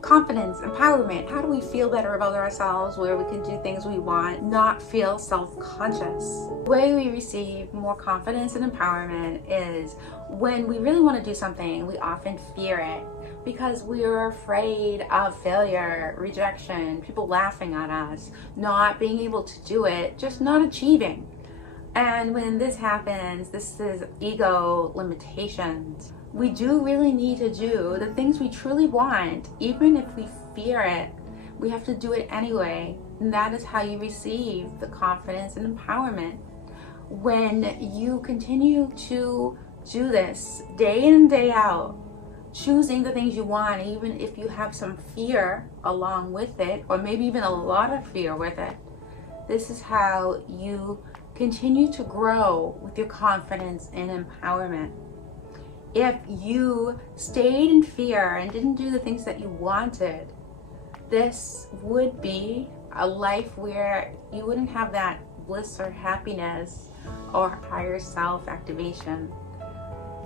confidence, empowerment. How do we feel better about ourselves, where we can do things we want, not feel self-conscious? The way we receive more confidence and empowerment is when we really want to do something, we often fear it because we are afraid of failure, rejection, people laughing at us, not being able to do it, just not achieving. And when this happens, this is ego limitations. We do really need to do the things we truly want, even if we fear it. We have to do it anyway. And that is how you receive the confidence and empowerment. When you continue to do this day in and day out, choosing the things you want, even if you have some fear along with it, or maybe even a lot of fear with it, this is how you continue to grow with your confidence and empowerment. If you stayed in fear and didn't do the things that you wanted, this would be a life where you wouldn't have that bliss or happiness or higher self activation.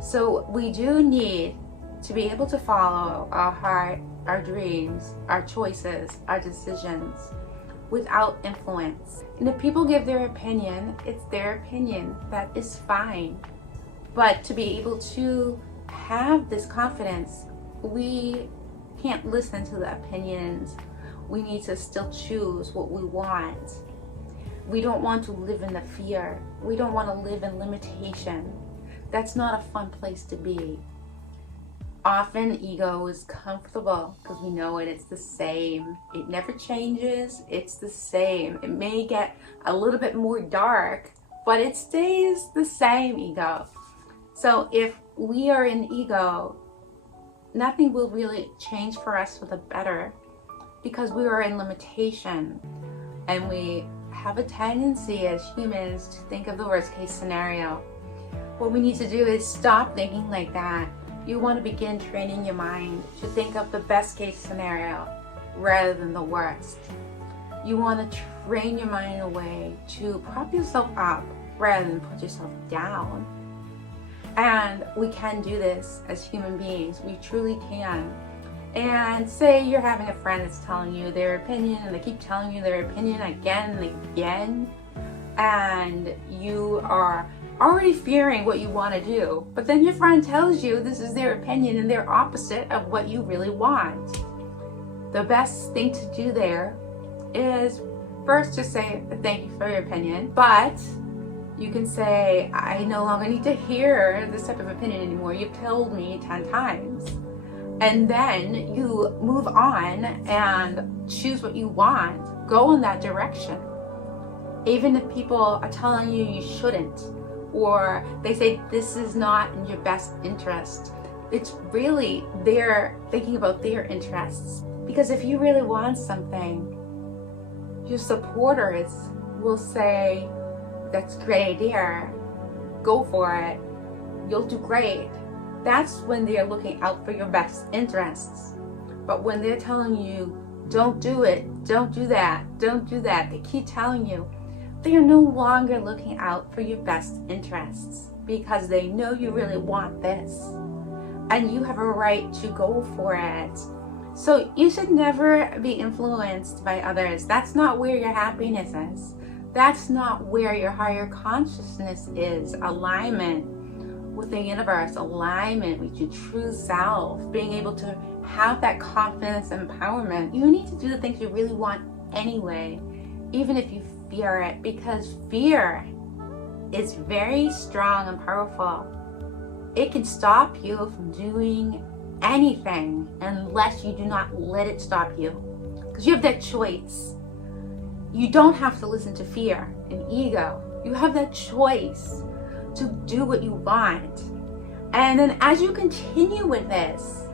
So we do need to be able to follow our heart, our dreams, our choices, our decisions without influence. And if people give their opinion, it's their opinion. That is fine. But to be able to have this confidence, we can't listen to the opinions. We need to still choose what we want. We don't want to live in the fear. We don't want to live in limitation. That's not a fun place to be. Often ego is comfortable because we know it's the same. It never changes, it's the same. It may get a little bit more dark, but it stays the same, ego. So if we are in ego, nothing will really change for us for the better because we are in limitation, and we have a tendency as humans to think of the worst case scenario. What we need to do is stop thinking like that. You want to begin training your mind to think of the best case scenario rather than the worst. You want to train your mind in a way to prop yourself up rather than put yourself down. And we can do this as human beings. We truly can. And say you're having a friend that's telling you their opinion, and they keep telling you their opinion again and again, and you are already fearing what you want to do, but then your friend tells you this is their opinion and they're opposite of what you really want. The best thing to do there is first to say thank you for your opinion, but you can say, I no longer need to hear this type of opinion anymore. You've told me 10 times. And then you move on and choose what you want. Go in that direction. Even if people are telling you you shouldn't, or they say this is not in your best interest, it's really they're thinking about their interests. Because if you really want something, your supporters will say, that's a great idea, go for it, you'll do great. That's when they're looking out for your best interests. But when they're telling you, don't do it, don't do that, don't do that, they keep telling you, they are no longer looking out for your best interests because they know you really want this and you have a right to go for it. So you should never be influenced by others. That's not where your happiness is. That's not where your higher consciousness is. Alignment with the universe, alignment with your true self, being able to have that confidence and empowerment. You need to do the things you really want anyway, even if you fear it, because fear is very strong and powerful. It can stop you from doing anything unless you do not let it stop you, because you have that choice. You don't have to listen to fear and ego. You have that choice to do what you want. And then as you continue with this,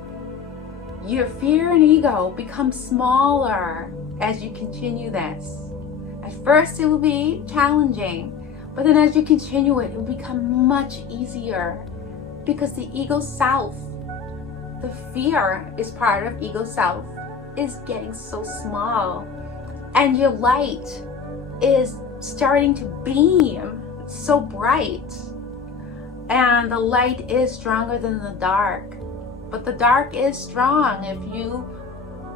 your fear and ego become smaller as you continue this. At first it will be challenging, but then as you continue it, it will become much easier because the ego self, the fear is part of ego self, is getting so small, and your light is starting to beam so bright. And the light is stronger than the dark, but the dark is strong if you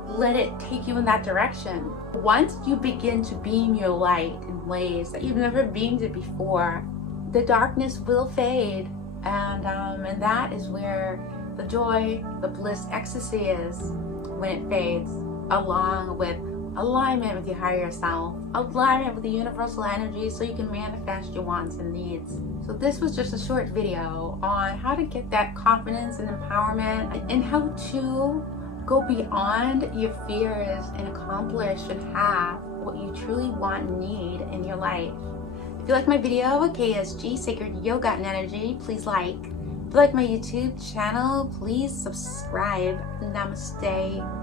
let it take you in that direction. Once you begin to beam your light in ways that you've never beamed it before, the darkness will fade, and that is where the joy, the bliss, ecstasy is when it fades, along with alignment with your higher self, alignment with the universal energy, so you can manifest your wants and needs. So this was just a short video on how to get that confidence and empowerment, and how to go beyond your fears and accomplish and have what you truly want and need in your life. If you like my video, KSG, Sacred Yoga and Energy, please like. If you like my YouTube channel, please subscribe. Namaste.